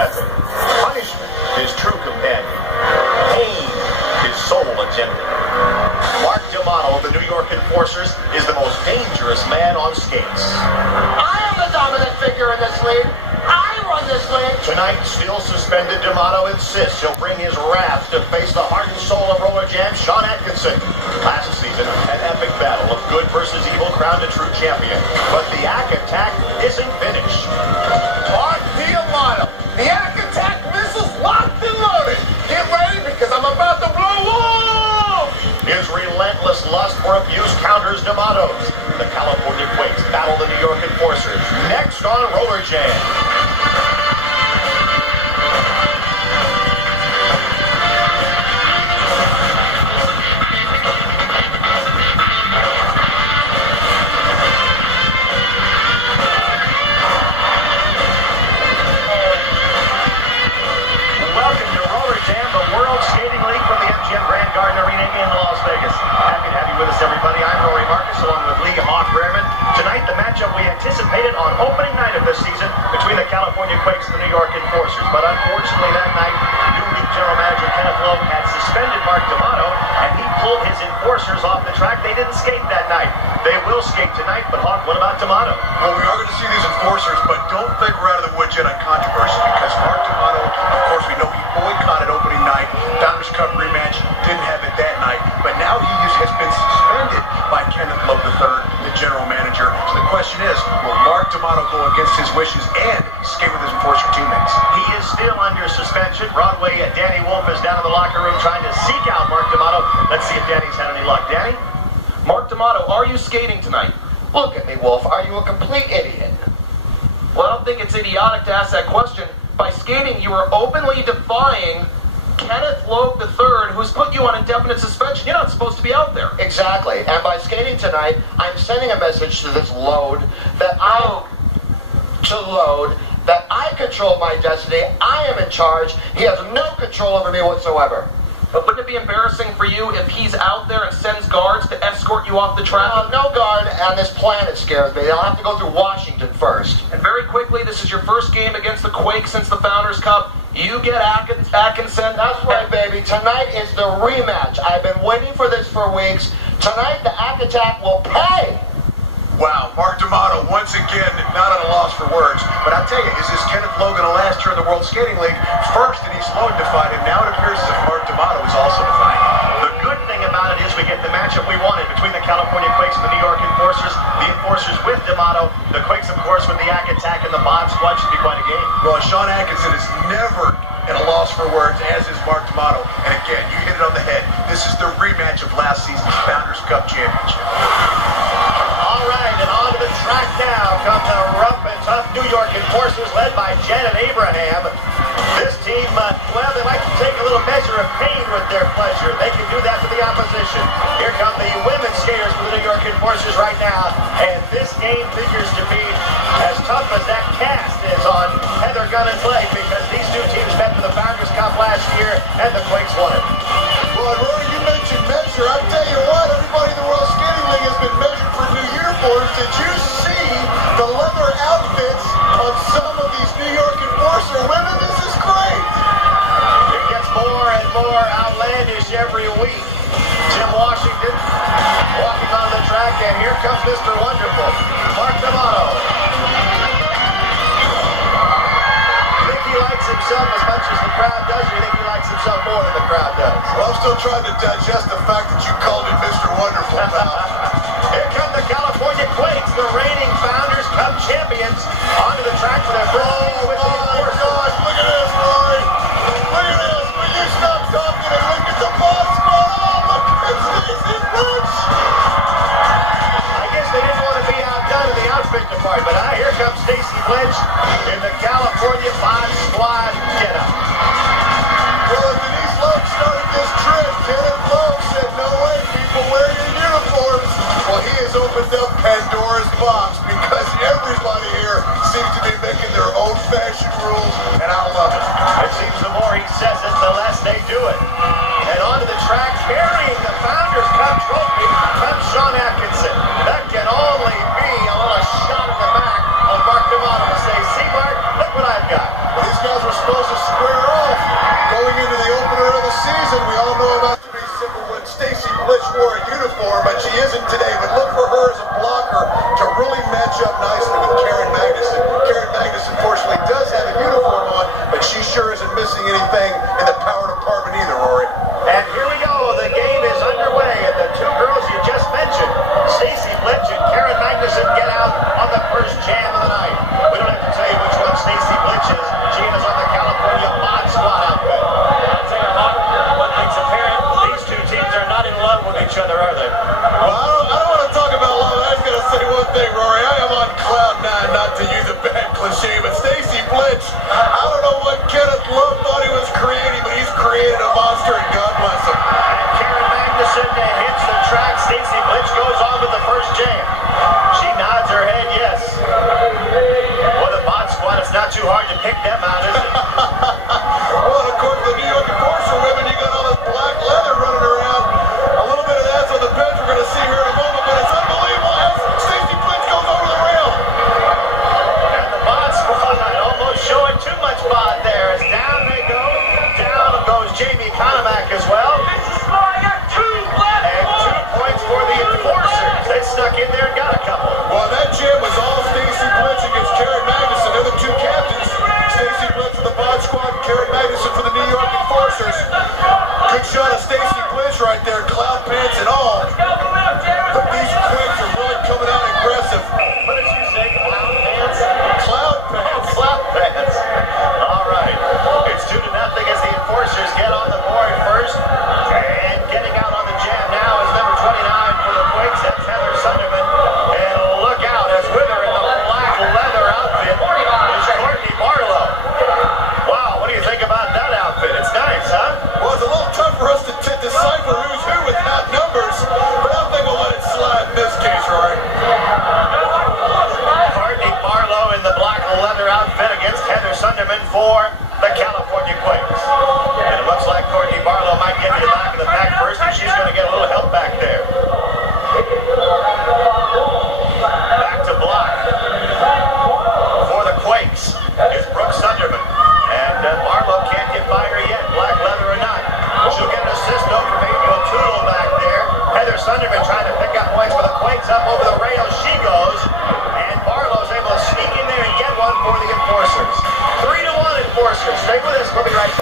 weapon. Punishment, his true companion. Pain, his sole attendant. Mark D'Amato of the New York Enforcers is the most dangerous man on skates. I am the dominant figure in this league. I run this league. Tonight, still suspended, D'Amato insists he'll bring his wrath to face the heart and soul of RollerJam, Sean Atkinson. Last season, an epic battle of good versus evil crowned a true champion. But the Ack Attack isn't finished. Mark D'Amato, the Ack Attack missile's locked and loaded. Get ready because I'm about to blow up. His relentless lust for abuse counters D'Amato's. The California Quakes battle the New York Enforcers. Next on RollerJam. Everybody, I'm Rory Marcus, along with Lee Hawk Rehrman. Tonight, the matchup we anticipated on opening night of this season between the California Quakes and the New York Enforcers. But unfortunately, that night, new league general manager Kenneth Lowe had suspended Mark D'Amato, and he pulled his Enforcers off the track. They didn't skate that night. They will skate tonight, but Hawk, what about D'Amato? Well, we are going to see these Enforcers, but don't think we're out of the woods yet on controversy, because Mark D'Amato, of course, we know he boycotted opening night. Founders Cup rematch, didn't have it that night, but now he has been suspended by Kenneth Lowe III, the general manager. So the question is, will Mark D'Amato go against his wishes and skate with his Enforcer teammates? He is still under suspension. Broadway, Danny Wolf is down in the locker room trying to seek out Mark D'Amato. Let's see if Danny's had any luck. Danny? Mark D'Amato, are you skating tonight? Look at me, Wolf. Are you a complete idiot? Well, I don't think it's idiotic to ask that question. By skating, you are openly defying Kenneth Lowe III, who's put you on indefinite suspension. You're not supposed to be out there. Exactly. And by skating tonight, I'm sending a message to this load that I control my destiny. I am in charge. He has no control over me whatsoever. But wouldn't it be embarrassing for you if he's out there and sends guards to escort you off the track? No guard on this planet scares me. They'll have to go through Washington first. And very quickly, this is your first game against the Quakes since the Founders Cup. You get Atkinson. That's right, baby. Tonight is the rematch. I've been waiting for this for weeks. Tonight, the Ack Attack will pay. Wow, Mark D'Amato, once again, not at a loss for words. But I'll tell you, is this Kenneth Lowe going to last here in the World Skating League? First, Denise Lowe defied him. Now it appears as if Mark D'Amato is also defying him. The good thing about it is we get the matchup we wanted between the California Quakes and the New York Enforcers. The Enforcers with D'Amato. The Quakes, of course, with the Ack Attack and the Bond Squad. Should be quite a game. Well, Sean Atkinson is never at a loss for words, as is Mark D'Amato. And again, you hit it on the head. This is the rematch of last season's Founders Cup Championship. All right, and on to the track now come the rough and tough New York Enforcers led by Janet Abraham. This team, well, they like to take a little measure of pain with their pleasure. They can do that to the opposition. Here come the women skaters for the New York Enforcers right now. And this game figures to be as tough as that cast is on Heather Gunn and Blake, because these two teams met for the Founders Cup last year, and the Quakes won it. Well, Rory, you mentioned measure. I tell you what, everybody in the World Skating League has been measured for new uniforms. Did you see the leather outfits of some of these New York Enforcer women? This is great. It gets more and more outlandish every week. Jim Washington walking on the track, and here comes Mr. Wonderful, Mark D'Amato. You think he likes himself as much as the crowd does, or you think he likes himself more than the crowd does? Well, I'm still trying to digest the fact that you called him Mr. Wonderful, pal. Here come the California Quakes, the reigning Founders Cup champions, onto the track for their first game with the Enforcers. Gosh, look at this, Rory. Look at this. Will you stop talking and look at the boss squad? Oh, look at Stacy Lynch. I guess they didn't want to be outdone in the outfit department, huh? Here comes Stacy Lynch in the California Bond Squad getup. Well, if Denise Lowe started this trip, Kenneth Lowe said, no way, people, wear your uniforms. Well, he has opened up Pandora's box, because everybody here seems to be making their own-fashioned rules, and I love it. It seems the more he says it, the less they do it. And onto the track, carrying the Founders Cup trophy, comes Sean Atkinson. That can only be a little shot in the back of Mark D'Amato to say, see, Mark, look what I've got. Well, he's guys were supposed to square off going into the opener of the season. We all know about to be simple when Stacy Blitch wore a uniform, but she isn't today. But look for her as a blocker to really match up nicely with Karen Magnuson. Karen Magnuson, unfortunately, does have a uniform on, but she sure isn't missing anything in the power department either, Rory. And here we go. The game is underway, and the two girls you just mentioned, Stacy Blitch and Karen Magnuson, get out on the first jam of the night. We don't have to tell you which one Stacy Blitch is. She is on the California Mod Squad outfit. I'll tell you what makes apparent, these two teams are not in love with each other, are they? Well, I don't want to talk about love. I was going to say one thing, Rory. I am on cloud nine, not to use a bad cliche, but Stacy Blitch, I don't know what Kenneth Love thought he was creating, but he's created a monster, and God bless him. And Karen Magnuson hits the track. Stacy Blitch goes on with the first jam. She nods her head yes. Well, the Mod Squad, it's not too hard to pick them out, is it? Well, and of course, the New York Enforcer women, you got all this black leather running around. A little bit of that's on the bench we're going to see here in a moment, but it's unbelievable as Stacy Blitch goes over the rail. And the Mod Squad almost showing too much bod there as down they go. Down goes Jamie Conomack as well. And 2 points for the Enforcers. They snuck in there and got a couple. Well, that jam was all Stacy Blitch against Karen Magnuson. They're the two captains. Stacy Blitch for the Mod Squad and Karen Magnuson for the New York Enforcers. Good shot of Stacy Blitch right there, cloud pants and all. But these Quakes are really coming out aggressive. What did you say? Cloud pants? Cloud Oh, pants. cloud pants. All right. It's 2-0 as the Enforcers get on the board first. And getting out on the jam now is number 29 for the Quakes. That's Heather Sunderman. And look out, as with her in the black leather outfit is Courtney Barlow. Wow, what do you think about that outfit? It's nice, huh? Well, it's a little tough for us to decipher who's who without numbers, but I think we'll let it slide in this case, Rory. Courtney Barlow in the black leather outfit against Heather Sunderman for the California Quakes. And it looks like Courtney Barlow might get to the back of the pack first, and she's going to get a little help back there. Back to block for the Quakes is Brooke Sunderman. And Barlow can't get by her yet, black leather or not. She'll get an assist though from April Toodle back there. Heather Sunderman trying to pick up points for the Quakes. Up over the rail she goes. And Barlow's able to sneak in there and get one for the Enforcers. 3-1 Enforcers. Stay with us. We'll be right back.